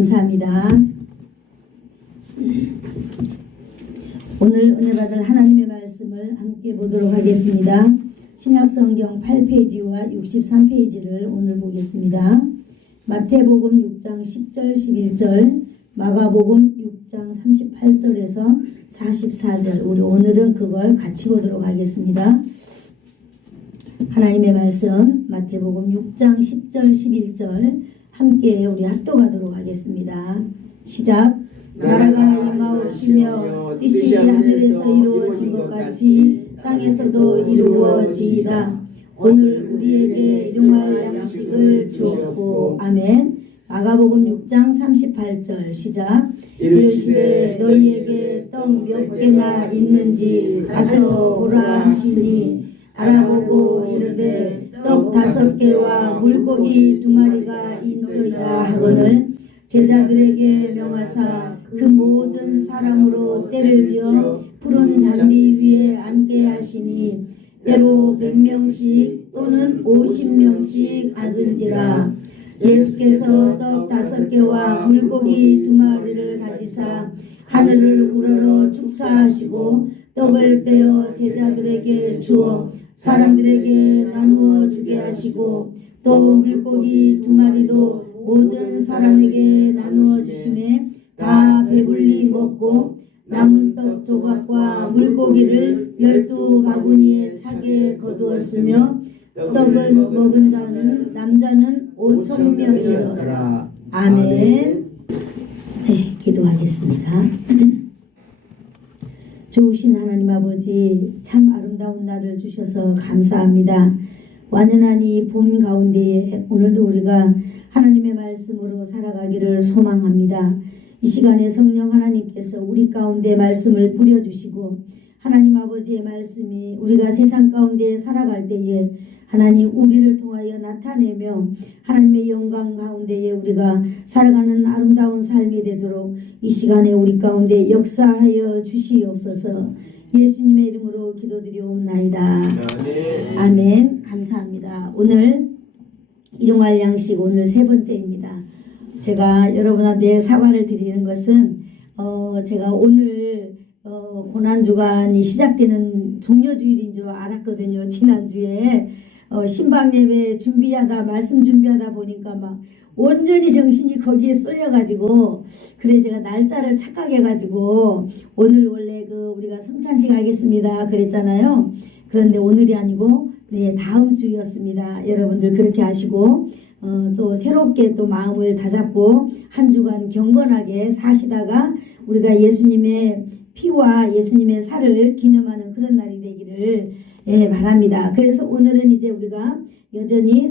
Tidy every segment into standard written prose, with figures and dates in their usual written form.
감사합니다. 오늘 은혜 받을 하나님의 말씀을 함께 보도록 하겠습니다. 신약성경 8페이지와 63페이지를 오늘 보겠습니다. 마태복음 6장 10절 11절, 마가복음 6장 38절에서 44절, 우리 오늘은 그걸 같이 보도록 하겠습니다. 하나님의 말씀 마태복음 6장 10절 11절 함께 우리 합독하도록 하겠습니다. 시작. 나라가 임하옵시며 뜻이 하늘에서 이루어진 것 같이 땅에서도 이루어지이다. 오늘 우리에게 일용할 양식을 주옵고. 아멘. 마가복음 6장 38절 시작. 이르시되 너희에게 떡 몇 개나 있는지 가서 보라 하시니 알아보고 이르되 떡 5개와 물고기 2마리가 있도이다 하거늘 제자들에게 명하사 그 모든 사람으로 때를 지어 푸른 잔디 위에 앉게 하시니 때로 100명씩 또는 50명씩 앉은지라. 예수께서 떡 5개와 물고기 2마리를 가지사 하늘을 우러러 축사하시고 떡을 떼어 제자들에게 주어 사람들에게 나누어 주게 하시고 또 물고기 2마리도 모든 사람에게 나누어 주심에 다 배불리 먹고 남은 떡 조각과 물고기를 12바구니에 차게 거두었으며 떡을 먹은 자는 남자는 5,000명이더라. 아멘. 네, 기도하겠습니다. 좋으신 하나님 아버지, 참 아름다운 날을 주셔서 감사합니다. 완연한 이 봄 가운데에 오늘도 우리가 하나님의 말씀으로 살아가기를 소망합니다. 이 시간에 성령 하나님께서 우리 가운데 말씀을 뿌려주시고 하나님 아버지의 말씀이 우리가 세상 가운데 살아갈 때에 하나님 우리를 통하여 나타내며 하나님의 영광 가운데에 우리가 살아가는 아름다운 삶이 되도록 이 시간에 우리 가운데 역사하여 주시옵소서. 예수님의 이름으로 기도드리옵나이다. 아멘. 감사합니다. 오늘 일용할 양식 오늘 3번째입니다. 제가 여러분한테 사과를 드리는 것은 제가 오늘 고난주간이 시작되는 종려주일인 줄 알았거든요. 지난주에 신방예배 준비하다 말씀 준비하다 보니까 막 온전히 정신이 거기에 쏠려가지고 그래 제가 날짜를 착각해가지고 오늘 원래 우리가 성찬식 하겠습니다 그랬잖아요. 그런데 오늘이 아니고 네, 다음 주였습니다. 여러분들 그렇게 하시고 또 새롭게 또 마음을 다잡고 한 주간 경건하게 사시다가 우리가 예수님의 피와 예수님의 살을 기념하는 그런 날이 되기를 바랍니다. 그래서 오늘은 이제 우리가 여전히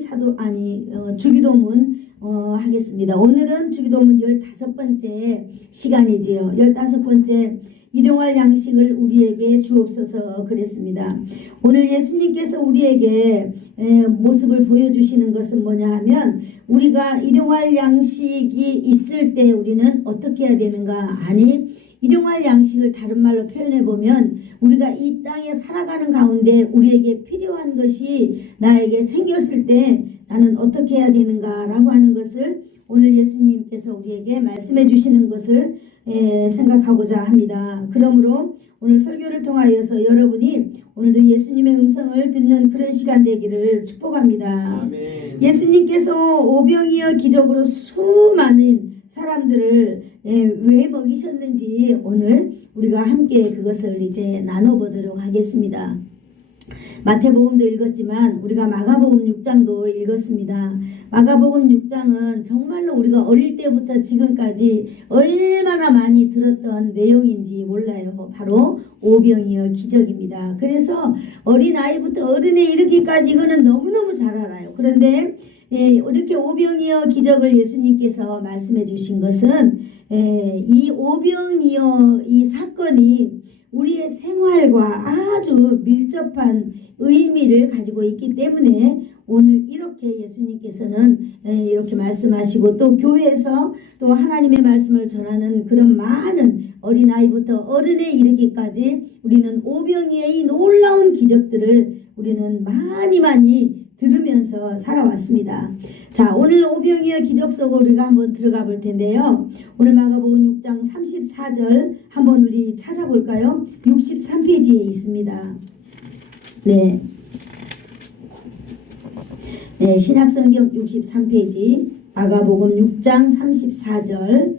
주기도문 하겠습니다. 오늘은 주기도문 15번째 시간이지요. 15번째 일용할 양식을 우리에게 주옵소서 그랬습니다. 오늘 예수님께서 우리에게 모습을 보여주시는 것은 뭐냐 하면 우리가 일용할 양식이 있을 때 우리는 어떻게 해야 되는가. 아니 일용할 양식을 다른 말로 표현해 보면 우리가 이 땅에 살아가는 가운데 우리에게 필요한 것이 나에게 생겼을 때 나는 어떻게 해야 되는가 라고 하는 것을 오늘 예수님께서 우리에게 말씀해 주시는 것을 생각하고자 합니다. 그러므로 오늘 설교를 통하여서 여러분이 오늘도 예수님의 음성을 듣는 그런 시간 되기를 축복합니다. 아멘. 예수님께서 오병이어 기적으로 수많은 사람들을 왜 먹이셨는지 오늘 우리가 함께 그것을 이제 나눠보도록 하겠습니다. 마태복음도 읽었지만 우리가 마가복음 6장도 읽었습니다. 마가복음 6장은 정말로 우리가 어릴 때부터 지금까지 얼마나 많이 들었던 내용인지 몰라요. 바로 오병이어 기적입니다. 그래서 어린아이부터 어른에 이르기까지 이거는 너무너무 잘 알아요. 그런데 이렇게 오병이어 기적을 예수님께서 말씀해 주신 것은 이 오병이어 이 사건이 우리의 생활과 아주 밀접한 의미를 가지고 있기 때문에 오늘 이렇게 예수님께서는 이렇게 말씀하시고 또 교회에서 또 하나님의 말씀을 전하는 그런 많은 어린아이부터 어른에 이르기까지 우리는 오병이어의 놀라운 기적들을 우리는 많이 들으며 누리면서 살아왔습니다. 자, 오늘 오병이어 기적 속으로 우리가 한번 들어가 볼 텐데요. 오늘 마가복음 6장 34절 한번 우리 찾아볼까요? 63페이지에 있습니다. 네. 네, 신약성경 63페이지 마가복음 6장 34절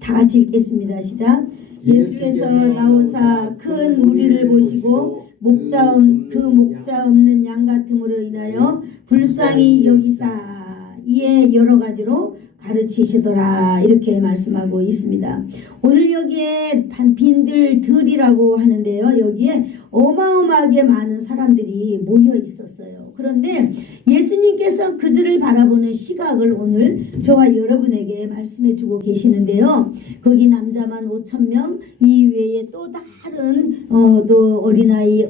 다 같이 읽겠습니다. 시작. 예수께서 나오사 큰 무리를 보시고 목자 없는 양 같음으로 인하여 불쌍히 여기사 이에 여러 가지로 가르치시더라 이렇게 말씀하고 있습니다. 오늘 여기에 빈들들이라고 하는데요. 여기에 어마어마하게 많은 사람들이 모여 있었어요. 그런데 예수님께서 그들을 바라보는 시각을 오늘 저와 여러분에게 말씀해 주고 계시는데요. 거기 남자만 5,000명 이외에 또 다른 또 어린아이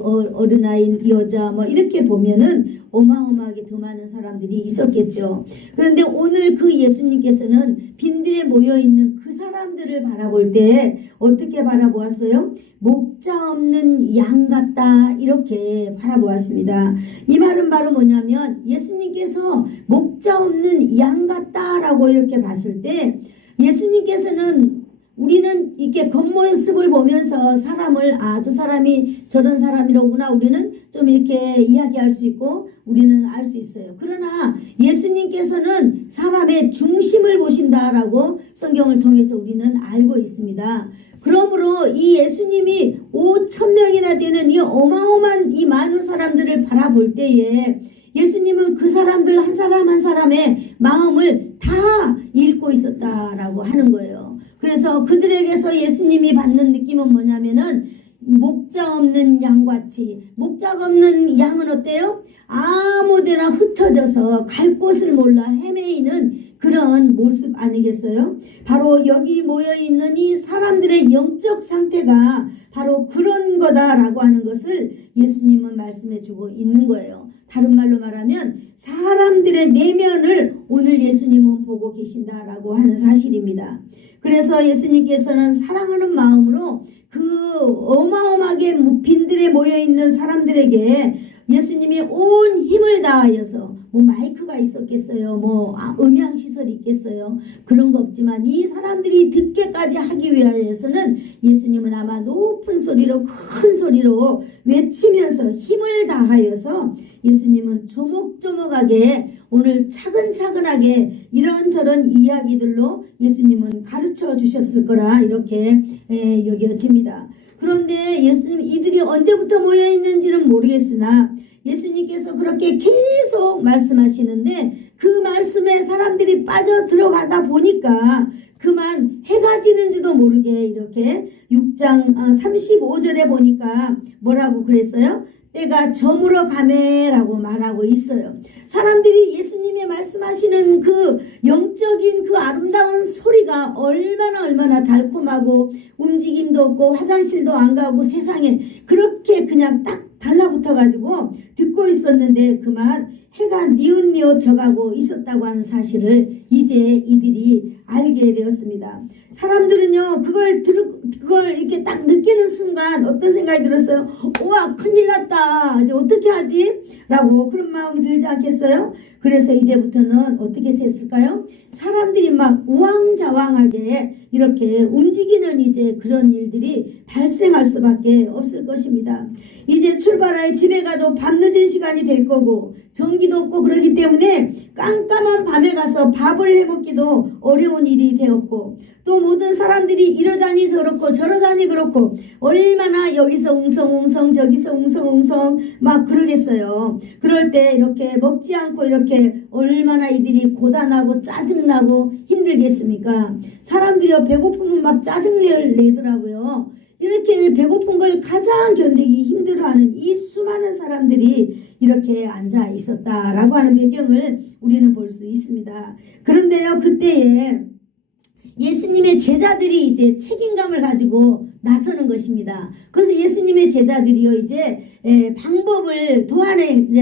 여자 뭐 이렇게 보면은 어마어마하게 더 많은 사람들이 있었겠죠. 그런데 오늘 그 예수님께서는 빈들에 모여있는 그 사람들을 바라볼 때 어떻게 바라보았어요? 목자 없는 양 같다 이렇게 바라보았습니다. 이 말은 바로 뭐냐면 예수님께서 목자 없는 양 같다라고 이렇게 봤을 때 예수님께서는 우리는 이렇게 겉모습을 보면서 사람을 저 사람이 저런 사람이로구나 우리는 좀 이렇게 이야기할 수 있고 우리는 알 수 있어요. 그러나 예수님께서는 사람의 중심을 보신다라고 성경을 통해서 우리는 알고 있습니다. 그러므로 이 예수님이 5,000명이나 되는 이 어마어마한 이 많은 사람들을 바라볼 때에 예수님은 그 사람들 한 사람 한 사람의 마음을 다 읽고 있었다라고 하는 거예요. 그래서 그들에게서 예수님이 받는 느낌은 뭐냐면은 목자 없는 양같이 목자가 없는 양은 어때요? 아무데나 흩어져서 갈 곳을 몰라 헤매이는 그런 모습 아니겠어요? 바로 여기 모여있는 이 사람들의 영적 상태가 바로 그런 거다라고 하는 것을 예수님은 말씀해 주고 있는 거예요. 다른 말로 말하면 사람들의 내면을 오늘 예수님은 보고 계신다라고 하는 사실입니다. 그래서 예수님께서는 사랑하는 마음으로 그 어마어마하게 빈들에 모여있는 사람들에게 예수님이 온 힘을 다하여서 뭐 마이크가 있었겠어요? 뭐 음향시설이 있겠어요? 그런 거 없지만 이 사람들이 듣게까지 하기 위하여서는 예수님은 아마 높은 소리로 큰 소리로 외치면서 힘을 다하여서 예수님은 조목조목하게 오늘 차근차근하게 이런저런 이야기들로 예수님은 가르쳐 주셨을 거라 이렇게 여겨집니다. 그런데 예수님 이들이 언제부터 모여 있는지는 모르겠으나 예수님께서 그렇게 계속 말씀하시는데 그 말씀에 사람들이 빠져 들어가다 보니까 그만 해가 지는지도 모르게 이렇게 6장 35절에 보니까 뭐라고 그랬어요? 때가 저물어 가매라고 말하고 있어요. 사람들이 예수님의 말씀하시는 그 영적인 그 아름다운 소리가 얼마나 달콤하고 움직임도 없고 화장실도 안 가고 세상에 그렇게 그냥 딱 달라붙어 가지고 듣고 있었는데 그만 해가 니웃니웃 져가고 있었다고 하는 사실을 이제 이들이 알게 되었습니다. 사람들은요 그걸 이렇게 딱 느끼는 순간 어떤 생각이 들었어요? 우와 큰일 났다 이제 어떻게 하지? 라고 그런 마음이 들지 않겠어요? 그래서 이제부터는 어떻게 했을까요? 사람들이 막 우왕좌왕하게 이렇게 움직이는 이제 그런 일들이 발생할 수밖에 없을 것입니다. 이제 출발하여 집에 가도 밤늦은 시간이 될 거고 전기도 없고 그러기 때문에 깜깜한 밤에 가서 밥을 해먹기도 어려운 일이 되었고 또 모든 사람들이 이러자니 저렇고 저러자니 그렇고 얼마나 여기서 웅성웅성 저기서 웅성웅성 막 그러겠어요. 그럴 때 이렇게 먹지 않고 이렇게 얼마나 이들이 고단하고 짜증나고 힘들겠습니까? 사람들이 배고프면 막 짜증을 내더라고요. 이렇게 배고픈 걸 가장 견디기 힘들어하는 이 수많은 사람들이 이렇게 앉아 있었다라고 하는 배경을 우리는 볼 수 있습니다. 그런데요, 그때에 예수님의 제자들이 이제 책임감을 가지고 나서는 것입니다. 그래서 예수님의 제자들이요 이제 방법을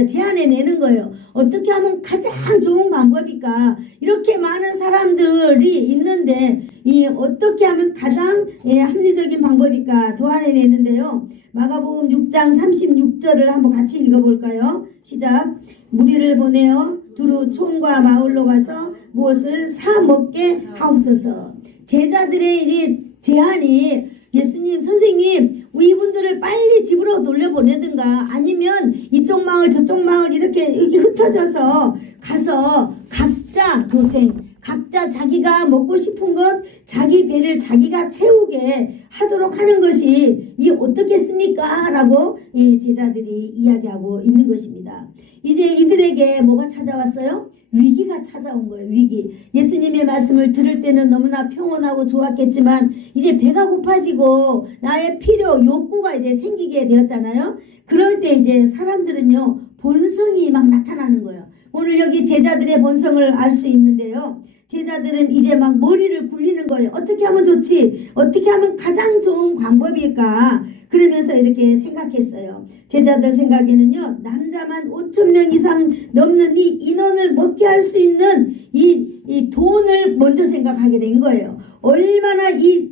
제안해 내는 거예요. 어떻게 하면 가장 좋은 방법일까? 이렇게 많은 사람들이 있는데 이 어떻게 하면 가장 합리적인 방법일까? 도안해 내는데요. 마가복음 6장 36절을 한번 같이 읽어볼까요? 시작. 무리를 보내어 두루 촌과 마을로 가서 무엇을 사 먹게 하옵소서. 제자들의 이 제안이 예수님, 선생님, 이분들을 빨리 집으로 돌려보내든가 아니면 이쪽 마을 저쪽 마을 이렇게 여기 흩어져서 가서 각자 도생, 각자 자기가 먹고 싶은 것 자기 배를 자기가 채우게 하도록 하는 것이 이 어떻겠습니까? 라고 제자들이 이야기하고 있는 것입니다. 이제 이들에게 뭐가 찾아왔어요? 위기가 찾아온 거예요. 위기. 예수님의 말씀을 들을 때는 너무나 평온하고 좋았겠지만 이제 배가 고파지고 나의 필요, 욕구가 이제 생기게 되었잖아요. 그럴 때 이제 사람들은요, 본성이 막 나타나는 거예요. 오늘 여기 제자들의 본성을 알 수 있는데요. 제자들은 이제 막 머리를 굴리는 거예요. 어떻게 하면 좋지? 어떻게 하면 가장 좋은 방법일까? 그러면서 이렇게 생각했어요. 제자들 생각에는요, 남자만 5,000명 이상 넘는 이 인원을 먹게 할 수 있는 이 돈을 먼저 생각하게 된 거예요. 얼마나 이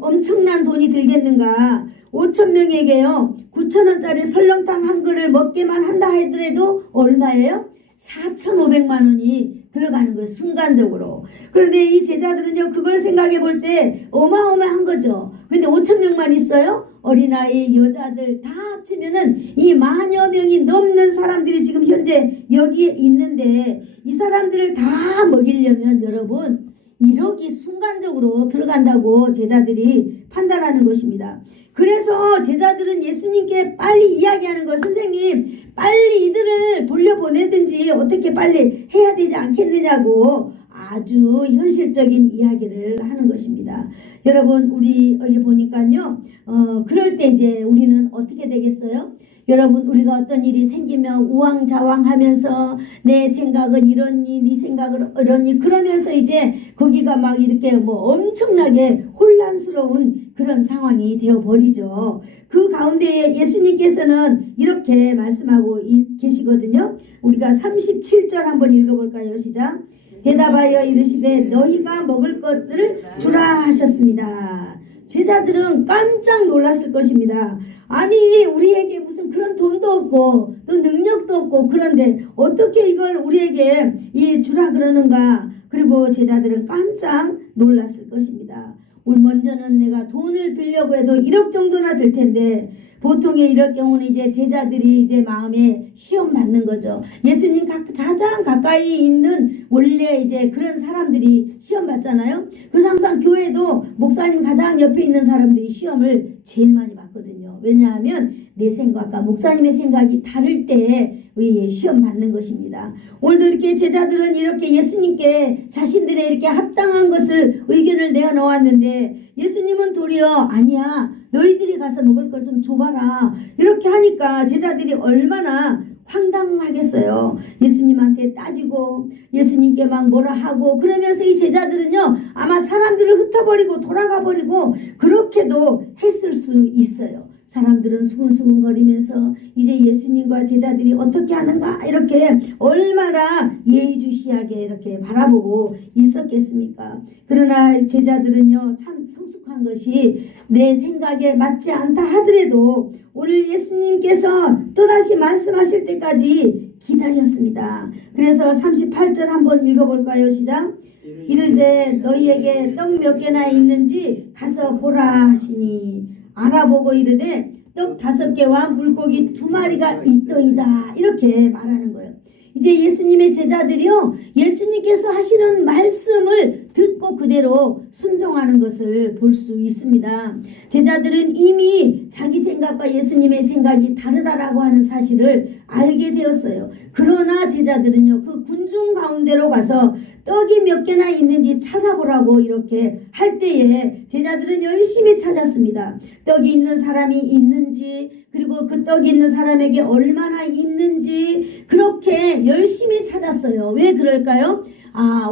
엄청난 돈이 들겠는가. 5,000명에게요 9,000원짜리 설렁탕 한 그릇을 먹게만 한다 하더라도 얼마예요? 4,500만 원이 들어가는 거예요. 순간적으로. 그런데 이 제자들은요, 그걸 생각해 볼 때 어마어마한 거죠. 근데 5,000명만 있어요? 어린아이, 여자들 다 합치면은 이 만여 명이 넘는 사람들이 지금 현재 여기에 있는데 이 사람들을 다 먹이려면 여러분 1억이 순간적으로 들어간다고 제자들이 판단하는 것입니다. 그래서 제자들은 예수님께 빨리 이야기하는 거, 선생님 빨리 이들을 돌려보내든지 어떻게 빨리 해야 되지 않겠느냐고 아주 현실적인 이야기를 하는 것입니다. 여러분, 우리 여기 보니까요, 그럴 때 이제 우리는 어떻게 되겠어요? 여러분, 우리가 어떤 일이 생기면 우왕좌왕하면서 내 생각은 이러니 네 생각은 이러니 그러면서 이제 거기가 막 이렇게 뭐 엄청나게 혼란스러운 그런 상황이 되어버리죠. 그 가운데 예수님께서는 이렇게 말씀하고 계시거든요. 우리가 37절 한번 읽어볼까요? 시작. 대답하여 이르시되 너희가 먹을 것들을 주라 하셨습니다. 제자들은 깜짝 놀랐을 것입니다. 아니, 우리에게 무슨 그런 돈도 없고 또 능력도 없고 그런데 어떻게 이걸 우리에게 주라 그러는가. 그리고 제자들은 깜짝 놀랐을 것입니다. 우리 먼저는 내가 돈을 들려고 해도 1억 정도나 들 텐데 보통의 이럴 경우는 이제 제자들이 이제 마음에 시험 받는 거죠. 예수님 가장 가까이 있는 원래 이제 그런 사람들이 시험 받잖아요. 그래서 항상 교회도 목사님 가장 옆에 있는 사람들이 시험을 제일 많이 받거든요. 왜냐하면 내 생각과 목사님의 생각이 다를 때 시험 받는 것입니다. 오늘도 이렇게 제자들은 이렇게 예수님께 자신들의 이렇게 합당한 것을 의견을 내어놓았는데 예수님은 도리어 아니야, 너희들이 가서 먹을 걸 좀 줘봐라 이렇게 하니까 제자들이 얼마나 황당하겠어요. 예수님한테 따지고 예수님께 막 뭐라 하고 그러면서 이 제자들은요 아마 사람들을 흩어버리고 돌아가버리고 그렇게도 했을 수 있어요. 사람들은 수근수근거리면서 이제 예수님과 제자들이 어떻게 하는가 이렇게 얼마나 예의주시하게 이렇게 바라보고 있었겠습니까? 그러나 제자들은요 참 성숙한 것이 내 생각에 맞지 않다 하더라도 오늘 예수님께서 또다시 말씀하실 때까지 기다렸습니다. 그래서 38절 한번 읽어볼까요? 시작. 이르되 너희에게 떡 몇 개나 있는지 가서 보라 하시니 알아보고 이르되 떡 5개와 물고기 2마리가 있더이다 이렇게 말하는 거예요. 이제 예수님의 제자들이요 예수님께서 하시는 말씀을 듣고 그대로 순종하는 것을 볼 수 있습니다. 제자들은 이미 자기 생각과 예수님의 생각이 다르다라고 하는 사실을 알게 되었어요. 그러나 제자들은요 그 군중 가운데로 가서 떡이 몇 개나 있는지 찾아보라고 이렇게 할 때에 제자들은 열심히 찾았습니다. 떡이 있는 사람이 있는지 그리고 그 떡이 있는 사람에게 얼마나 있는지 그렇게 열심히 찾았어요. 왜 그럴까요?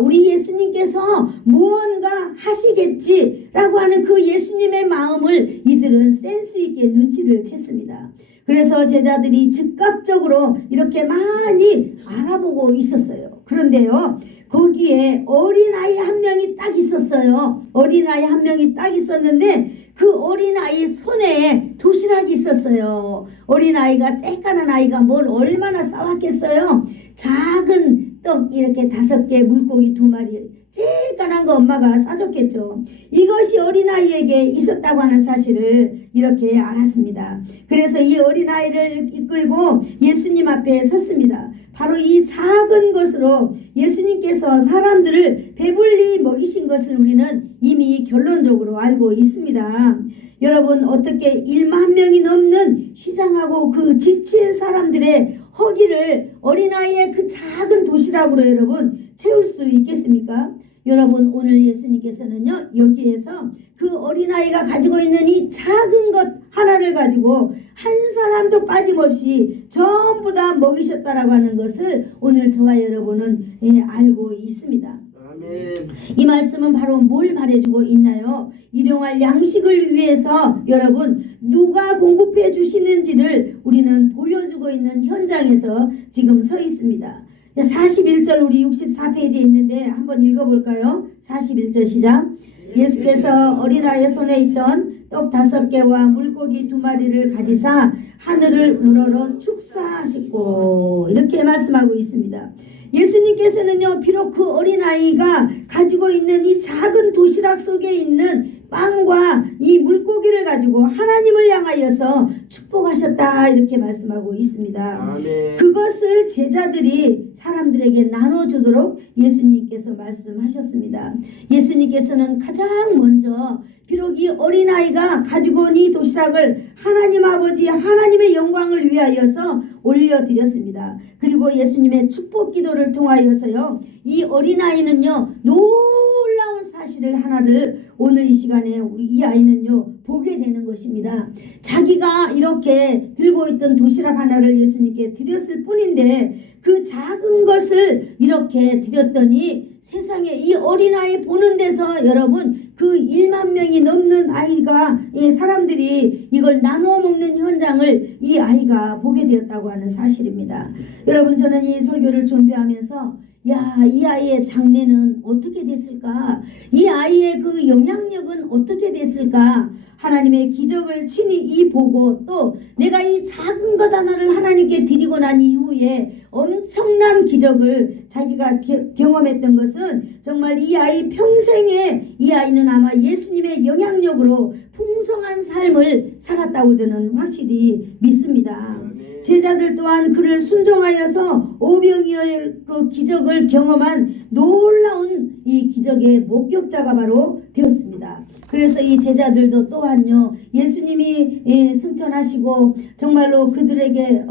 우리 예수님께서 무언가 하시겠지라고 하는 그 예수님의 마음을 이들은 센스 있게 눈치를 챘습니다. 그래서 제자들이 즉각적으로 이렇게 많이 알아보고 있었어요. 그런데요 거기에 어린아이 한 명이 딱 있었어요. 어린아이 한 명이 딱 있었는데 그 어린아이 손에 도시락이 있었어요. 어린아이가 쬐깐한 아이가 뭘 얼마나 싸왔겠어요. 작은 떡 이렇게 5개, 물고기 2마리 쬐깐한 거 엄마가 싸줬겠죠. 이것이 어린아이에게 있었다고 하는 사실을 이렇게 알았습니다. 그래서 이 어린아이를 이끌고 예수님 앞에 섰습니다. 바로 이 작은 것으로 예수님께서 사람들을 배불리 먹이신 것을 우리는 이미 결론적으로 알고 있습니다. 여러분, 어떻게 1만 명이 넘는 시장하고 그 지친 사람들의 허기를 어린아이의 그 작은 도시락으로 여러분 채울 수 있겠습니까? 여러분, 오늘 예수님께서는요, 여기에서 그 어린아이가 가지고 있는 이 작은 것 하나를 가지고 한 사람도 빠짐없이 전부 다 먹이셨다라고 하는 것을 오늘 저와 여러분은 알고 있습니다. 아멘. 이 말씀은 바로 뭘 말해주고 있나요? 일용할 양식을 위해서 여러분 누가 공급해 주시는지를 우리는 보여주고 있는 현장에서 지금 서 있습니다. 41절 우리 64페이지에 있는데 한번 읽어볼까요? 41절 시작. 예수께서 어린아이의 손에 있던 떡 5개와 물고기 2마리를 가지사 하늘을 우러러 축사하시고 이렇게 말씀하고 있습니다. 예수님께서는요, 비록 그 어린아이가 가지고 있는 이 작은 도시락 속에 있는 빵과 이 물고기를 가지고 하나님을 향하여서 축복하셨다 이렇게 말씀하고 있습니다. 아멘. 그것을 제자들이 사람들에게 나눠주도록 예수님께서 말씀하셨습니다. 예수님께서는 가장 먼저 비록 이 어린아이가 가지고 온 이 도시락을 하나님 아버지 하나님의 영광을 위하여서 올려드렸습니다. 그리고 예수님의 축복 기도를 통하여서요, 이 어린아이는요 놀라운 사실을 하나를 오늘 이 시간에 우리 이 아이는요 보게 되는 것입니다. 자기가 이렇게 들고 있던 도시락 하나를 예수님께 드렸을 뿐인데 그 작은 것을 이렇게 드렸더니 세상에 이 어린아이 보는 데서 여러분 그 1만 명이 넘는 아이가 이 사람들이 이걸 나누어 먹는 현장을 이 아이가 보게 되었다고 하는 사실입니다. 여러분, 저는 이 설교를 준비하면서 이 아이의 장래는 어떻게 됐을까? 이 아이의 그 영향력은 어떻게 됐을까? 하나님의 기적을 친히 보고 또 내가 이 작은 것 하나를 하나님께 드리고 난 이후에 엄청난 기적을 자기가 경험했던 것은 정말 이 아이 평생에 이 아이는 아마 예수님의 영향력으로 풍성한 삶을 살았다고 저는 확실히 믿습니다. 제자들 또한 그를 순종하여서 오병이어의 그 기적을 경험한 놀라운 이 기적의 목격자가 바로 되었습니다. 그래서 이 제자들도 또한요 예수님이 승천하시고 정말로 그들에게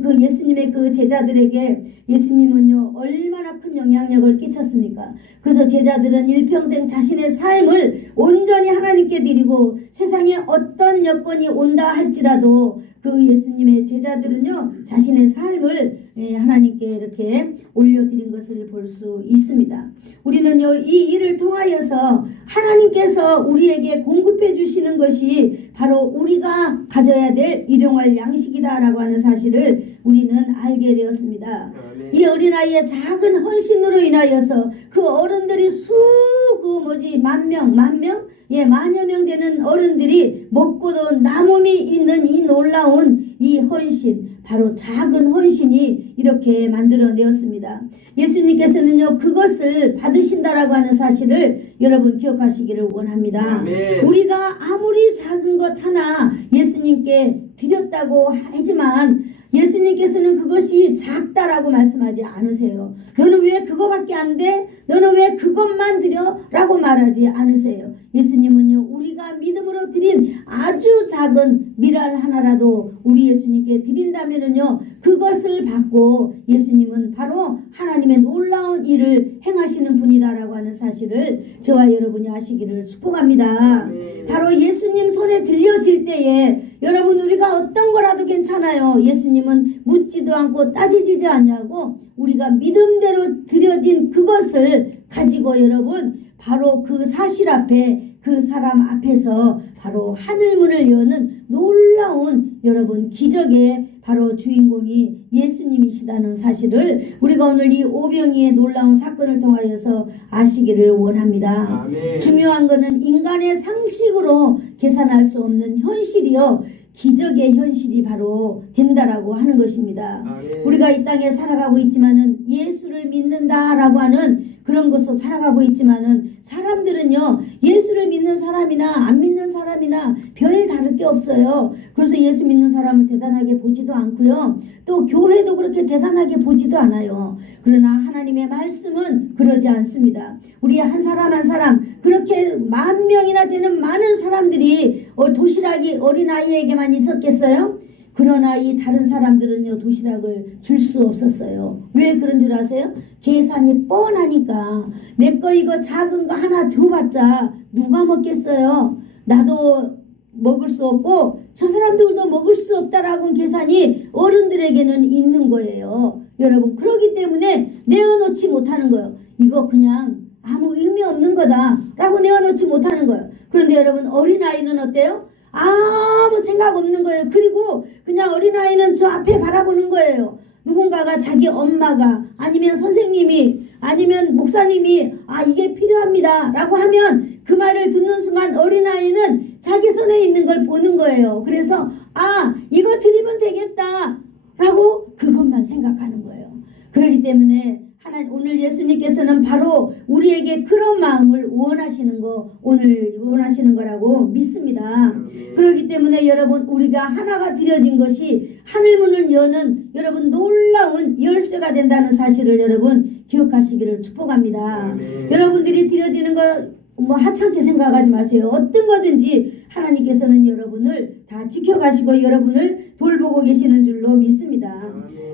그 예수님의 그 제자들에게 예수님은요 얼마나 큰 영향력을 끼쳤습니까? 그래서 제자들은 일평생 자신의 삶을 온전히 하나님께 드리고 세상에 어떤 여건이 온다 할지라도 그 예수님의 제자들은요 자신의 삶을 하나님께 이렇게 올려드린 것을 볼 수 있습니다. 우리는요 이 일을 통하여서 하나님께서 우리에게 공급해 주시는 것이 바로 우리가 가져야 될 일용할 양식이다라고 하는 사실을 우리는 알게 되었습니다. 이 어린아이의 작은 헌신으로 인하여서 그 어른들이 만여 명 되는 어른들이 먹고도 남음이 있는 이 놀라운 이 헌신, 바로 작은 헌신이 이렇게 만들어내었습니다. 예수님께서는요 그것을 받으신다라고 하는 사실을 여러분 기억하시기를 원합니다. 아멘. 우리가 아무리 작은 것 하나 예수님께 드렸다고 하지만 예수님께서는 그것이 작다라고 말씀하지 않으세요. 너는 왜 그거밖에 안 돼? 너는 왜 그것만 드려? 라고 말하지 않으세요. 예수님은요 우리가 믿음으로 드린 아주 작은 밀알 하나라도 우리 예수님께 드린다면은요 그것을 받고 예수님은 바로 하나님의 놀라운 일을 행하시는 분이다라고 하는 사실을 저와 여러분이 아시기를 축복합니다. 바로 예수님 손에 들려질 때에 여러분 우리가 어떤 거라도 괜찮아요. 예수님은 묻지도 않고 따지지도 않냐고 우리가 믿음대로 드려진 그것을 가지고 여러분 바로 그 사실 앞에 그 사람 앞에서 바로 하늘문을 여는 놀라운 여러분 기적의 바로 주인공이 예수님이시다는 사실을 우리가 오늘 이 오병이의 놀라운 사건을 통하여서 아시기를 원합니다. 아멘. 중요한 것은 인간의 상식으로 계산할 수 없는 현실이요 기적의 현실이 바로 된다라고 하는 것입니다. 아멘. 우리가 이 땅에 살아가고 있지만은 예수를 믿는다라고 하는 그런 것으로 살아가고 있지만은 사람들은요 예수를 믿는 사람이나 안 믿는 사람이나 별 다를 게 없어요. 그래서 예수 믿는 사람을 대단하게 보지도 않고요. 또 교회도 그렇게 대단하게 보지도 않아요. 그러나 하나님의 말씀은 그러지 않습니다. 우리 한 사람 한 사람 그렇게 10,000명이나 되는 많은 사람들이 도시락이 어린아이에게만 있었겠어요? 그러나 이 다른 사람들은요 도시락을 줄 수 없었어요. 왜 그런 줄 아세요? 계산이 뻔하니까. 내 거 이거 작은 거 하나 줘봤자 누가 먹겠어요? 나도 먹을 수 없고 저 사람들도 먹을 수 없다라고 계산이 어른들에게는 있는 거예요. 여러분 그러기 때문에 내어놓지 못하는 거예요. 이거 그냥 아무 의미 없는 거다 라고 내어놓지 못하는 거예요. 그런데 여러분 어린아이는 어때요? 아무 생각 없는 거예요. 그리고 그냥 어린아이는 저 앞에 바라보는 거예요. 누군가가 자기 엄마가 아니면 선생님이 아니면 목사님이 이게 필요합니다 라고 하면 그 말을 듣는 순간 어린아이는 자기 손에 있는 걸 보는 거예요. 그래서 이거 드리면 되겠다 라고 그것만 생각하는 거예요. 그렇기 때문에 오늘 예수님께서는 바로 우리에게 그런 마음을 오늘 원하시는 거라고 믿습니다. 그렇기 때문에 여러분 우리가 하나가 드려진 것이 하늘문을 여는 여러분 놀라운 열쇠가 된다는 사실을 여러분 기억하시기를 축복합니다. 여러분들이 드려지는 거 하찮게 생각하지 마세요. 어떤 거든지 하나님께서는 여러분을 다 지켜가시고 여러분을 돌보고 계시는 줄로 믿습니다.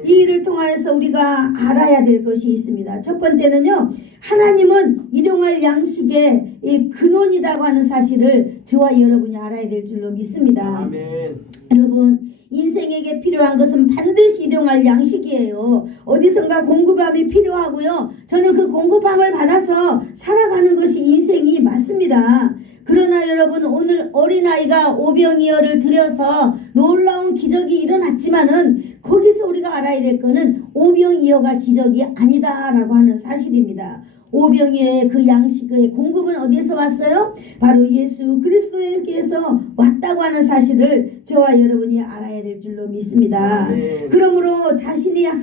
이 일을 통하여서 우리가 알아야 될 것이 있습니다. 첫 번째는요, 하나님은 일용할 양식의 이 근원이라고 하는 사실을 저와 여러분이 알아야 될 줄로 믿습니다. 아멘. 여러분 인생에게 필요한 것은 반드시 일용할 양식이에요. 어디선가 공급함이 필요하고요. 저는 그 공급함을 받아서 살아가는 것이 인생이 맞습니다. 그러나 여러분 오늘 어린아이가 오병이어를 들여서 놀라운 기적이 일어났지만은 거기서 우리가 알아야 될 거는 오병이어가 기적이 아니다라고 하는 사실입니다. 오병이어의 그 양식의 공급은 어디에서 왔어요? 바로 예수 그리스도에게서 왔다고 하는 사실을 저와 여러분이 알아야 될 줄로 믿습니다. 그러므로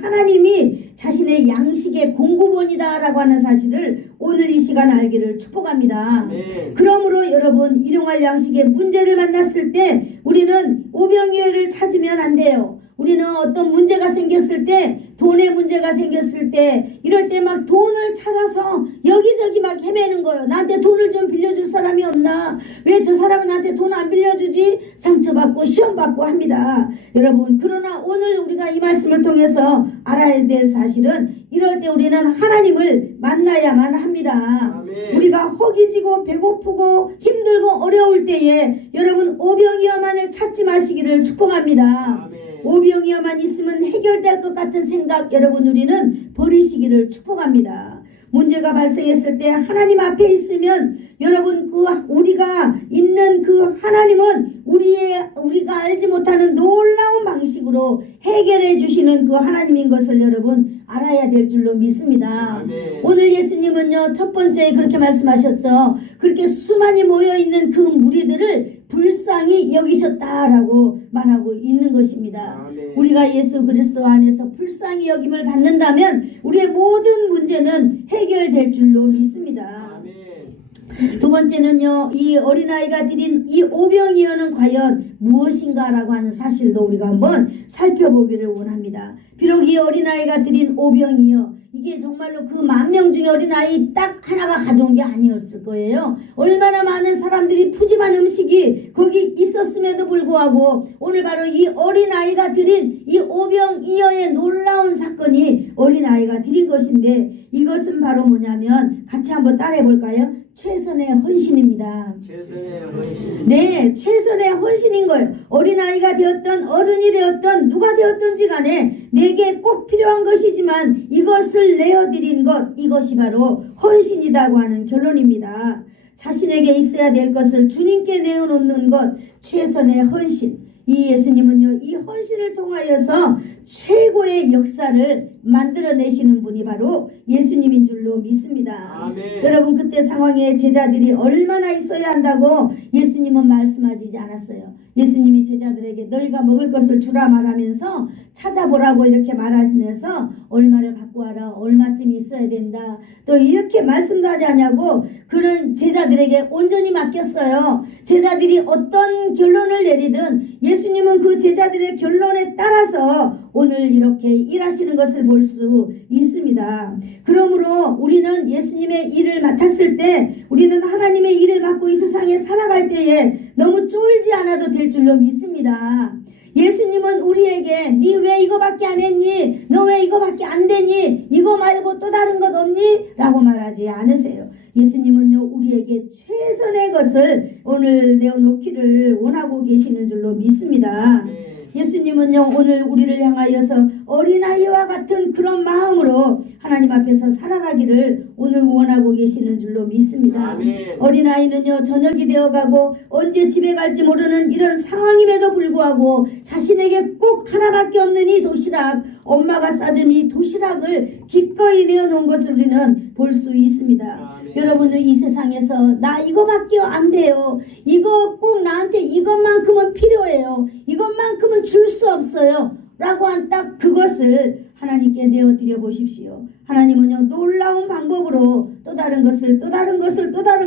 하나님이 자신의 양식의 공급원이다라고 하는 사실을 오늘 이 시간 알기를 축복합니다. 그러므로 여러분 일용할 양식의 문제를 만났을 때 우리는 오병이어를 찾으면 안 돼요. 우리는 어떤 문제가 생겼을 때 돈의 문제가 생겼을 때 이럴 때 막 돈을 찾아서 여기저기 막 헤매는 거예요. 나한테 돈을 좀 빌려줄 사람이 없나? 왜 저 사람은 나한테 돈 안 빌려주지? 상처받고 시험받고 합니다. 여러분 그러나 오늘 우리가 이 말씀을 통해서 알아야 될 사실은 이럴 때 우리는 하나님을 만나야만 합니다. 아멘. 우리가 허기지고 배고프고 힘들고 어려울 때에 여러분 오병이어만을 찾지 마시기를 축복합니다. 아멘. 오병이어만 있으면 해결될 것 같은 생각 여러분 우리는 버리시기를 축복합니다. 문제가 발생했을 때 하나님 앞에 있으면 여러분 우리가 있는 그 하나님은 우리가 알지 못하는 놀라운 방식으로 해결해 주시는 그 하나님인 것을 여러분 알아야 될 줄로 믿습니다. 아멘. 오늘 예수님은요 첫 번째 그렇게 말씀하셨죠. 그렇게 수많이 모여있는 그 무리들을 불쌍히 여기셨다라고 말하고 있는 것입니다. 아멘. 우리가 예수 그리스도 안에서 불쌍히 여김을 받는다면 우리의 모든 문제는 해결될 줄로 믿습니다. 아멘. 두 번째는요, 이 어린아이가 드린 이 오병이어는 과연 무엇인가라고 하는 사실도 우리가 한번 살펴보기를 원합니다. 비록 이 어린아이가 드린 오병이어 이게 정말로 그 10,000명 중에 어린아이 딱 하나가 가져온 게 아니었을 거예요. 얼마나 많은 사람들이 푸짐한 음식이 거기 있었음에도 불구하고 오늘 바로 이 어린아이가 드린 이 오병이어의 놀라운 사건이 어린아이가 드린 것인데 이것은 바로 뭐냐면 같이 한번 따라해 볼까요? 최선의 헌신입니다. 최선의 헌신. 네, 최선의 헌신인 거예요. 어린아이가 되었던 어른이 되었던 누가 되었든지 간에 내게 꼭 필요한 것이지만 이것을 내어드린 것, 이것이 바로 헌신이라고 하는 결론입니다. 자신에게 있어야 될 것을 주님께 내어놓는 것, 최선의 헌신. 이 예수님은요, 이 헌신을 통하여서 최고의 역사를 만들어내시는 분이 바로 예수님인 줄로 믿습니다. 아멘. 여러분, 그때 상황에 제자들이 얼마나 있어야 한다고 예수님은 말씀하지 않았어요. 예수님이 제자들에게 너희가 먹을 것을 주라 말하면서 찾아보라고 이렇게 말하시면서 얼마를 갖고 와라, 얼마쯤 있어야 된다, 또 이렇게 말씀도 하지 않냐고 그런 제자들에게 온전히 맡겼어요. 제자들이 어떤 결론을 내리든 예수님은 그 제자들의 결론에 따라서 오늘 이렇게 일하시는 것을 볼 수 있습니다. 그러므로 우리는 예수님의 일을 맡았을 때, 우리는 하나님의 일을 맡고 이 세상에 살아갈 때에 너무 쫄지 않아도 될 줄로 믿습니다. 예수님은 우리에게 니 왜 이거밖에 안 했니? 너 왜 이거밖에 안 되니? 이거 말고 또 다른 것 없니? 라고 말하지 않으세요. 예수님은요, 우리에게 최선의 것을 오늘 내어놓기를 원하고 계시는 줄로 믿습니다. 예수님은요, 오늘 우리를 향하여서 어린아이와 같은 그런 마음으로 하나님 앞에서 살아가기를 오늘 원하고 계시는 줄로 믿습니다. 아멘. 어린아이는요, 저녁이 되어가고 언제 집에 갈지 모르는 이런 상황임에도 불구하고 자신에게 꼭 하나밖에 없는 이 도시락, 엄마가 싸준 이 도시락을 기꺼이 내어놓은 것을 우리는 볼 수 있습니다. 아멘. 여러분은 이 세상에서 나 이거밖에 안 돼요, 이거 꼭 나한테 이것만큼은 필요해요, 이것만큼은 줄 수 없어요 라고 한 딱 그것을 하나님께 내어드려 보십시오. 하나님은요, 놀라운 방법으로 또 다른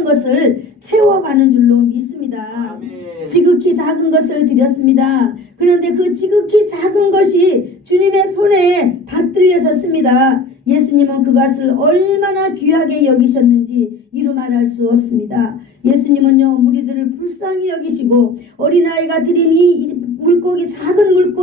것을 채워가는 줄로 믿습니다. 아멘. 지극히 작은 것을 드렸습니다. 그런데 그 지극히 작은 것이 주님의 손에 받들려졌습니다. 예수님은 그것을 얼마나 귀하게 여기셨는지 이루 말할 수 없습니다. 예수님은요, 무리들을 불쌍히 여기시고 어린아이가 드린 이 물고기, 작은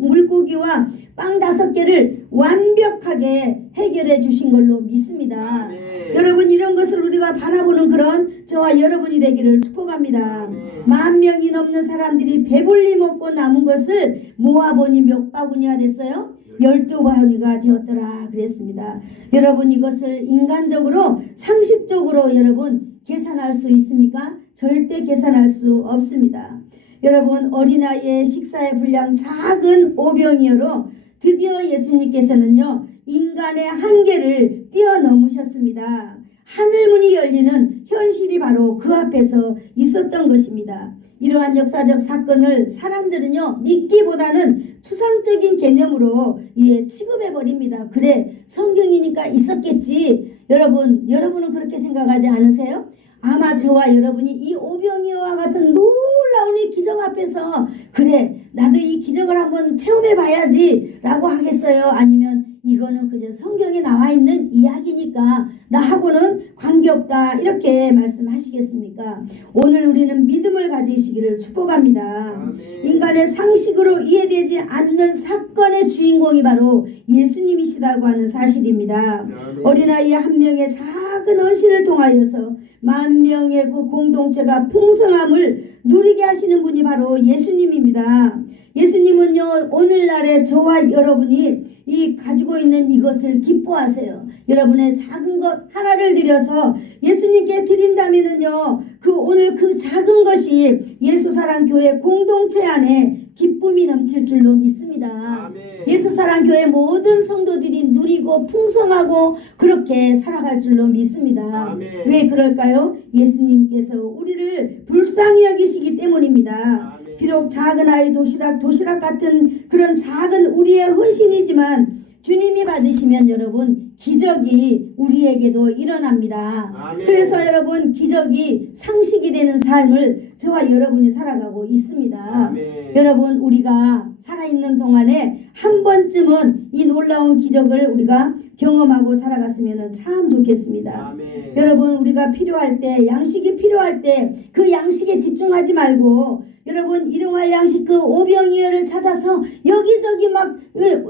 물고기와 빵 5개를 완벽하게 해결해 주신 걸로 믿습니다. 아멘. 여러분, 이런 것을 우리가 바라보는 그런 저와 여러분이 되기를 축복합니다. 아멘. 10,000명이 넘는 사람들이 배불리 먹고 남은 것을 모아보니 몇 바구니가 됐어요? 12바구니가 되었더라 그랬습니다. 여러분, 이것을 인간적으로, 상식적으로 여러분 계산할 수 있습니까? 절대 계산할 수 없습니다. 여러분, 어린아이의 식사의 분량 작은 오병이어로 드디어 예수님께서는요, 인간의 한계를 뛰어넘으셨습니다. 하늘문이 열리는 현실이 바로 그 앞에서 있었던 것입니다. 이러한 역사적 사건을 사람들은요, 믿기보다는 추상적인 개념으로 취급해 버립니다. 그래, 성경이니까 있었겠지. 여러분은 그렇게 생각하지 않으세요? 아마 저와 여러분이 이 오병이어와 같은 놀라운 이 기적 앞에서 그래, 나도 이 기적을 한번 체험해 봐야지 라고 하겠어요? 아니면 이거는 그저 성경에 나와 있는 이야기니까 나하고는 관계없다 이렇게 말씀하시겠습니까? 오늘 우리는 믿음을 가지시기를 축복합니다. 아멘. 인간의 상식으로 이해되지 않는 사건의 주인공이 바로 예수님이시다고 하는 사실입니다. 아멘. 어린아이 한 명의 작은 헌신을 통하여서 10,000명의 그 공동체가 풍성함을 누리게 하시는 분이 바로 예수님입니다. 예수님은요, 오늘날에 저와 여러분이 가지고 있는 이것을 기뻐하세요. 여러분의 작은 것 하나를 드려서 예수님께 드린다면은요, 오늘 그 작은 것이 예수사랑교회 공동체 안에 기쁨이 넘칠 줄로 믿습니다. 아멘. 예수사랑교회 모든 성도들이 누리고 풍성하고 그렇게 살아갈 줄로 믿습니다. 아멘. 왜 그럴까요? 예수님께서 우리를 불쌍히 여기시기 때문입니다. 아멘. 비록 작은 아이 도시락 같은 그런 작은 우리의 헌신이지만 주님이 받으시면 여러분 기적이 우리에게도 일어납니다. 아멘. 그래서 여러분, 기적이 상식이 되는 삶을 저와 여러분이 살아가고 있습니다. 아멘. 여러분, 우리가 살아있는 동안에 한 번쯤은 이 놀라운 기적을 우리가 경험하고 살아갔으면 참 좋겠습니다. 아멘. 여러분, 우리가 필요할 때, 양식이 필요할 때 그 양식에 집중하지 말고 여러분, 일용할 양식 그 오병이어를 찾아서 여기저기 막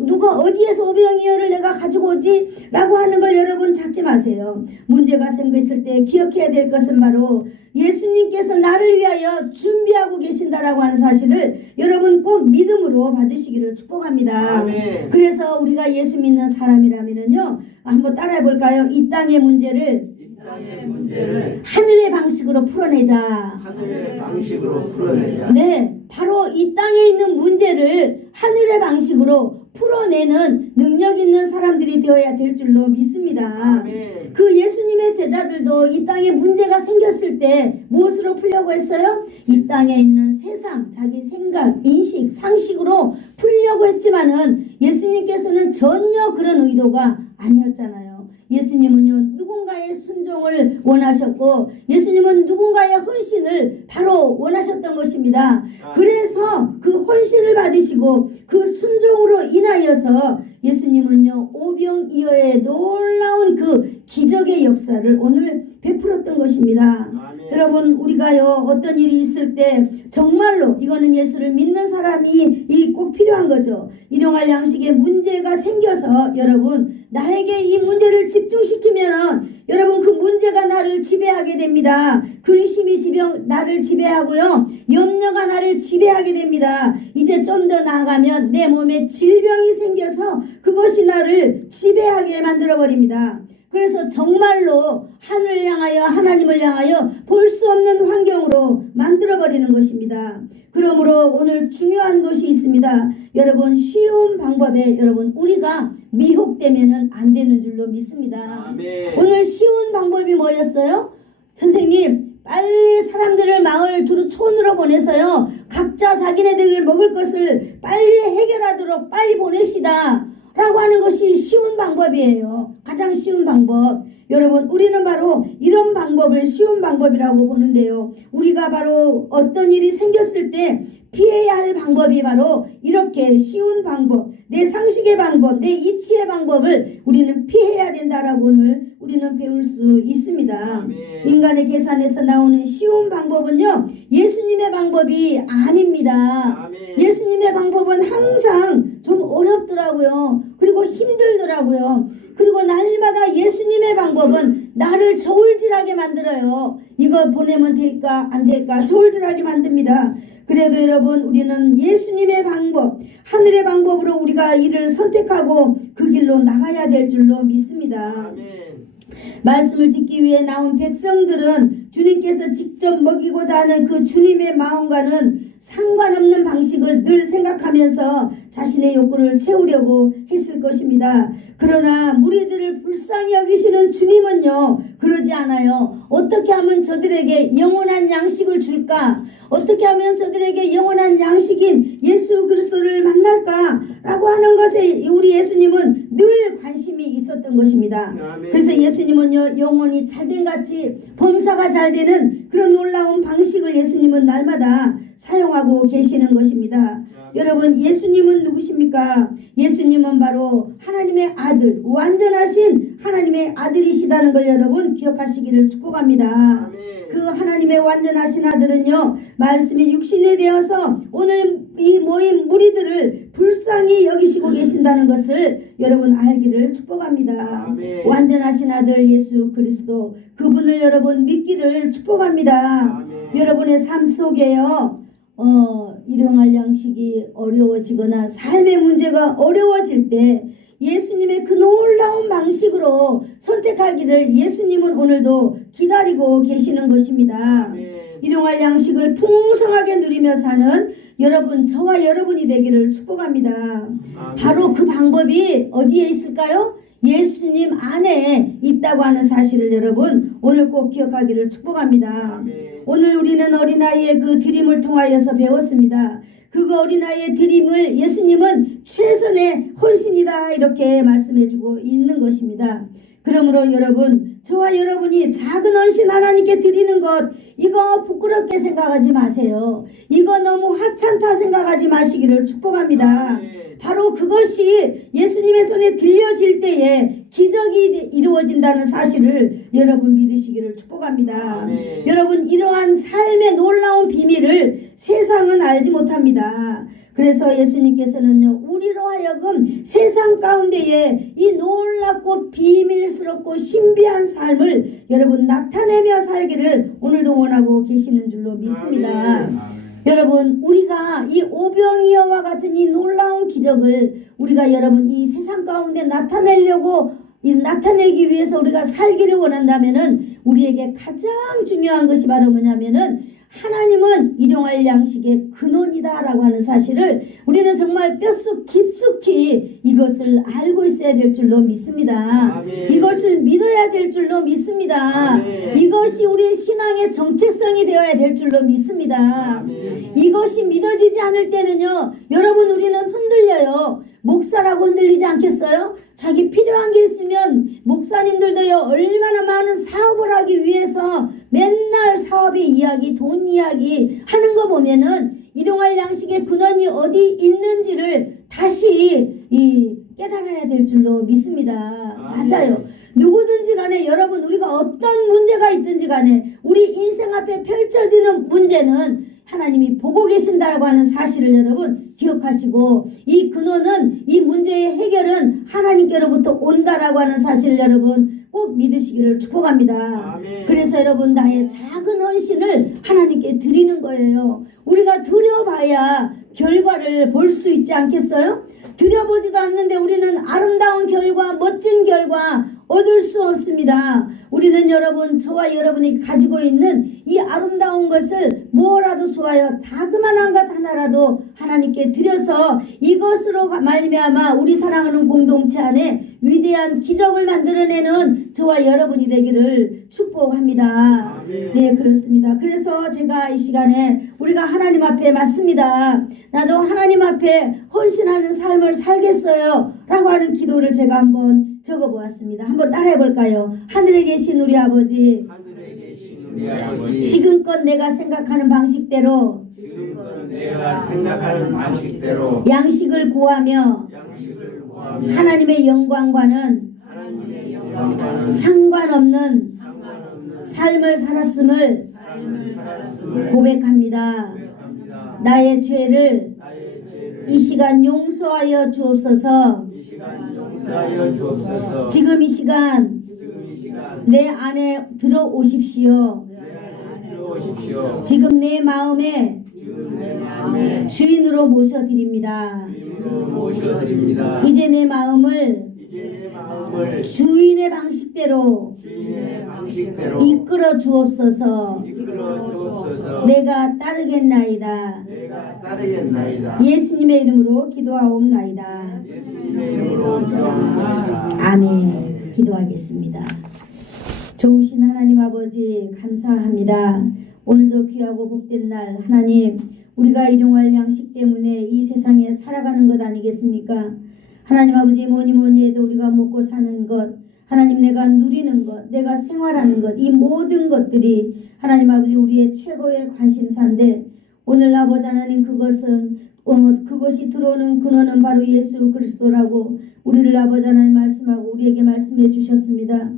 누가 어디에서 오병이어를 내가 가지고 오지? 라고 하는 걸 여러분 찾지 마세요. 문제가 생겼을 때 기억해야 될 것은 바로 예수님께서 나를 위하여 준비하고 계신다라고 하는 사실을 여러분 꼭 믿음으로 받으시기를 축복합니다. 아멘. 그래서 우리가 예수 믿는 사람이라면요, 한번 따라해 볼까요? 이 땅의 문제를 땅의 문제를 하늘의 방식으로 풀어내자. 하늘의 방식으로 풀어내자. 네, 바로 이 땅에 있는 문제를 하늘의 방식으로 풀어내는 능력 있는 사람들이 되어야 될 줄로 믿습니다. 아멘. 그 예수님의 제자들도 이 땅에 문제가 생겼을 때 무엇으로 풀려고 했어요? 이 땅에 있는 세상, 자기 생각, 인식, 상식으로 풀려고 했지만은 예수님께서는 전혀 그런 의도가 아니었잖아요. 예수님은요, 누군가의 순종을 원하셨고 예수님은 누군가의 헌신을 바로 원하셨던 것입니다. 그래서 그 헌신을 받으시고 그 순종으로 인하여서 예수님은요, 오병이어의 놀라운 그 기적의 역사를 오늘 베풀었던 것입니다. 아멘. 여러분, 우리가요, 어떤 일이 있을 때 정말로 이거는 예수를 믿는 사람이 꼭 필요한 거죠. 일용할 양식에 문제가 생겨서 여러분, 나에게 이 문제를 집중시키면 여러분, 그 문제가 나를 지배하게 됩니다. 근심이 나를 지배하고요, 염려가 나를 지배하게 됩니다. 이제 좀 더 나아가면 내 몸에 질병이 생겨서 그것이 나를 지배하게 만들어 버립니다. 그래서 정말로 하늘을 향하여 하나님을 향하여 볼 수 없는 환경으로 만들어버리는 것입니다. 그러므로 오늘 중요한 것이 있습니다. 여러분, 쉬운 방법에 여러분 우리가 미혹되면 안 되는 줄로 믿습니다. 아멘. 오늘 쉬운 방법이 뭐였어요? 선생님, 빨리 사람들을 마을 두루 촌으로 보내서요, 각자 자기네들 먹을 것을 빨리 해결하도록 빨리 보냅시다 라고 하는 것이 쉬운 방법이에요. 가장 쉬운 방법. 여러분, 우리는 바로 이런 방법을 쉬운 방법이라고 보는데요, 우리가 바로 어떤 일이 생겼을 때 피해야 할 방법이 바로 이렇게 쉬운 방법, 내 상식의 방법, 내 이치의 방법을 우리는 피해야 된다라고 오늘 우리는 배울 수 있습니다. 아멘. 인간의 계산에서 나오는 쉬운 방법은요, 예수님의 방법이 아닙니다. 아멘. 예수님의 방법은 항상 좀 어렵더라고요. 그리고 힘들더라고요. 그리고 날마다 예수님의 방법은 나를 저울질하게 만들어요. 이거 보내면 될까 안 될까 저울질하게 만듭니다. 그래도 여러분, 우리는 예수님의 방법, 하늘의 방법으로 우리가 이를 선택하고 그 길로 나가야 될 줄로 믿습니다. 아멘. 말씀을 듣기 위해 나온 백성들은 주님께서 직접 먹이고자 하는 그 주님의 마음과는 상관없는 방식을 늘 생각하면서 자신의 욕구를 채우려고 했을 것입니다. 그러나 무리들을 불쌍히 여기시는 주님은요, 그러지 않아요. 어떻게 하면 저들에게 영원한 양식을 줄까? 어떻게 하면 저들에게 영원한 양식인 예수 그리스도를 만날까? 라고 하는 것에 우리 예수님은 늘 관심이 있었던 것입니다. 아멘. 그래서 예수님은요, 영혼이 잘된같이 범사가 잘되는 그런 놀라운 방식을 예수님은 날마다 사용하고 계시는 것입니다. 여러분, 예수님은 누구십니까? 예수님은 바로 하나님의 아들, 완전하신 하나님의 아들이시다는 걸 여러분 기억하시기를 축복합니다. 아멘. 그 하나님의 완전하신 아들은요, 말씀이 육신이 되어서 오늘 이 모인 무리들을 불쌍히 여기시고 계신다는 것을 여러분 알기를 축복합니다. 아멘. 완전하신 아들 예수 그리스도, 그분을 여러분 믿기를 축복합니다. 아멘. 여러분의 삶 속에요, 일용할 양식이 어려워지거나 삶의 문제가 어려워질 때 예수님의 그 놀라운 방식으로 선택하기를 예수님은 오늘도 기다리고 계시는 것입니다. 아멘. 일용할 양식을 풍성하게 누리며 사는 여러분, 저와 여러분이 되기를 축복합니다. 아멘. 바로 그 방법이 어디에 있을까요? 예수님 안에 있다고 하는 사실을 여러분 오늘 꼭 기억하기를 축복합니다. 아멘. 오늘 우리는 어린아이의 그 드림을 통하여서 배웠습니다. 그 어린아이의 드림을 예수님은 최선의 헌신이다 이렇게 말씀해주고 있는 것입니다. 그러므로 여러분, 저와 여러분이 작은 헌신 하나님께 드리는 것, 이거 부끄럽게 생각하지 마세요. 이거 너무 하찮다 생각하지 마시기를 축복합니다. 아멘. 바로 그것이 예수님의 손에 들려질 때에 기적이 이루어진다는 사실을 여러분 믿으시기를 축복합니다. 아멘. 여러분, 이러한 삶의 놀라운 비밀을 세상은 알지 못합니다. 그래서 예수님께서는요, 우리로 하여금 세상 가운데에 이 놀랍고 비밀스럽고 신비한 삶을 여러분 나타내며 살기를 오늘도 원하고 계시는 줄로 믿습니다. 아멘. 여러분, 우리가 이 오병이어와 같은 이 놀라운 기적을 우리가 여러분 이 세상 가운데 나타내기 위해서 우리가 살기를 원한다면은 우리에게 가장 중요한 것이 바로 뭐냐면은 하나님은 일용할 양식의 근원이다라고 하는 사실을 우리는 정말 뼛속 깊숙이 이것을 알고 있어야 될 줄로 믿습니다. 아멘. 이것을 믿어야 될 줄로 믿습니다. 아멘. 이것이 우리의 신앙의 정체성이 되어야 될 줄로 믿습니다. 아멘. 이것이 믿어지지 않을 때는요, 여러분 우리는 흔들려요. 목사라고 흔들리지 않겠어요? 자기 필요한 게 있으면 목사님들도요, 얼마나 많은 사업을 하기 위해서 맨날 사업의 이야기, 돈 이야기 하는 거 보면은 일용할 양식의 근원이 어디 있는지를 다시 깨달아야 될 줄로 믿습니다. 맞아요. 누구든지 간에 여러분, 우리가 어떤 문제가 있든지 간에 우리 인생 앞에 펼쳐지는 문제는 하나님이 보고 계신다라고 하는 사실을 여러분 기억하시고, 이 근원은, 이 문제의 해결은 하나님께로부터 온다라고 하는 사실을 여러분 꼭 믿으시기를 축복합니다. 아멘. 그래서 여러분, 나의 작은 헌신을 하나님께 드리는 거예요. 우리가 드려봐야 결과를 볼 수 있지 않겠어요? 드려보지도 않는데 우리는 아름다운 결과, 멋진 결과 얻을 수 없습니다. 우리는 여러분, 저와 여러분이 가지고 있는 이 아름다운 것을 뭐라도 좋아요, 다그만한 것 하나라도 하나님께 드려서 이것으로 말미암아 우리 사랑하는 공동체 안에 위대한 기적을 만들어내는 저와 여러분이 되기를 축복합니다. 아멘. 네, 그렇습니다. 그래서 제가 이 시간에 우리가 하나님 앞에 맞습니다. 나도 하나님 앞에 헌신하는 삶을 살겠어요 라고 하는 기도를 제가 한번 적어보았습니다. 한번 따라해 볼까요? 하늘에 계신 우리 아버지, 하늘에 계신 우리 아버지, 지금껏 내가 생각하는 방식대로 지금껏 내가 생각하는 방식대로 양식을 구하며 양식을 구하며 하나님의 영광과는 하나님의 영광과는 상관없는 상관없는 삶을 살았음을 삶을 살았음을 고백합니다. 고백합니다. 나의 죄를 나의 죄를 이 시간 용서하여 주옵소서. 이 시간 용서하여 주옵소서. 지금 이 시간 지금 이 시간 내 안에 들어오십시오. 내 안에 들어오십시오. 지금 내 마음에 지금 내 마음에 주인으로 모셔드립니다. 주님으로 모셔드립니다. 이제 내 마음을 이제 내 마음을 주인의 방식대로 주님의 방식대로 이끌어 주옵소서. 이끌어 주옵소서. 내가 따르겠나이다. 내가 따르겠나이다. 예수님의 이름으로 기도하옵나이다. 예수님의 이름으로 기도합니다. 아멘. 기도하겠습니다. 좋으신 하나님 아버지, 감사합니다. 오늘도 귀하고 복된 날, 하나님, 우리가 일용할 양식 때문에 이 세상에 살아가는 것 아니겠습니까? 하나님 아버지, 뭐니 해도 우리가 먹고 사는 것, 하나님, 내가 누리는 것, 내가 생활하는 것, 이 모든 것들이 하나님 아버지 우리의 최고의 관심사인데, 오늘 아버지 하나님, 그것이 들어오는 근원은 바로 예수 그리스도라고 우리를 아버지 하나님 말씀하고 우리에게 말씀해 주셨습니다.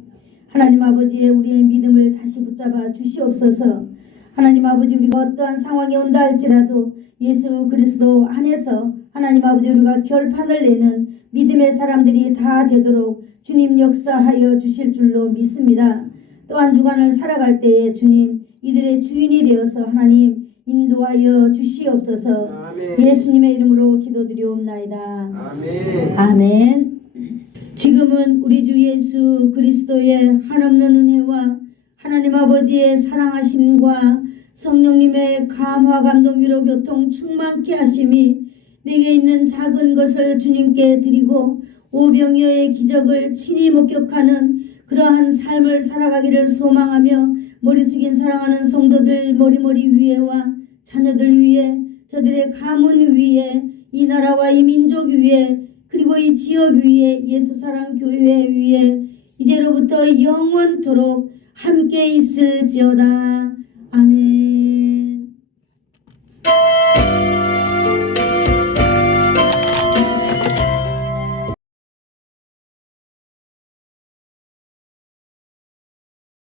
하나님 아버지의 우리의 믿음을 다시 붙잡아 주시옵소서. 하나님 아버지, 우리가 어떠한 상황이 온다 할지라도 예수 그리스도 안에서 하나님 아버지 우리가 결판을 내는 믿음의 사람들이 다 되도록 주님 역사하여 주실 줄로 믿습니다. 또한 주간을 살아갈 때에 주님, 이들의 주인이 되어서 하나님 인도하여 주시옵소서. 아멘. 예수님의 이름으로 기도드리옵나이다. 아멘. 아멘. 지금은 우리 주 예수 그리스도의 한없는 은혜와 하나님 아버지의 사랑하심과 성령님의 감화 감동 위로 교통 충만케 하심이 내게 있는 작은 것을 주님께 드리고 오병이어의 기적을 친히 목격하는 그러한 삶을 살아가기를 소망하며 머리 숙인 사랑하는 성도들 머리머리 위에와 자녀들 위에, 저들의 가문 위에, 이 나라와 이 민족 위에, 그리고 이 지역 위에, 예수사랑교회 위에 이제로부터 영원토록 함께 있을지어다. 아멘.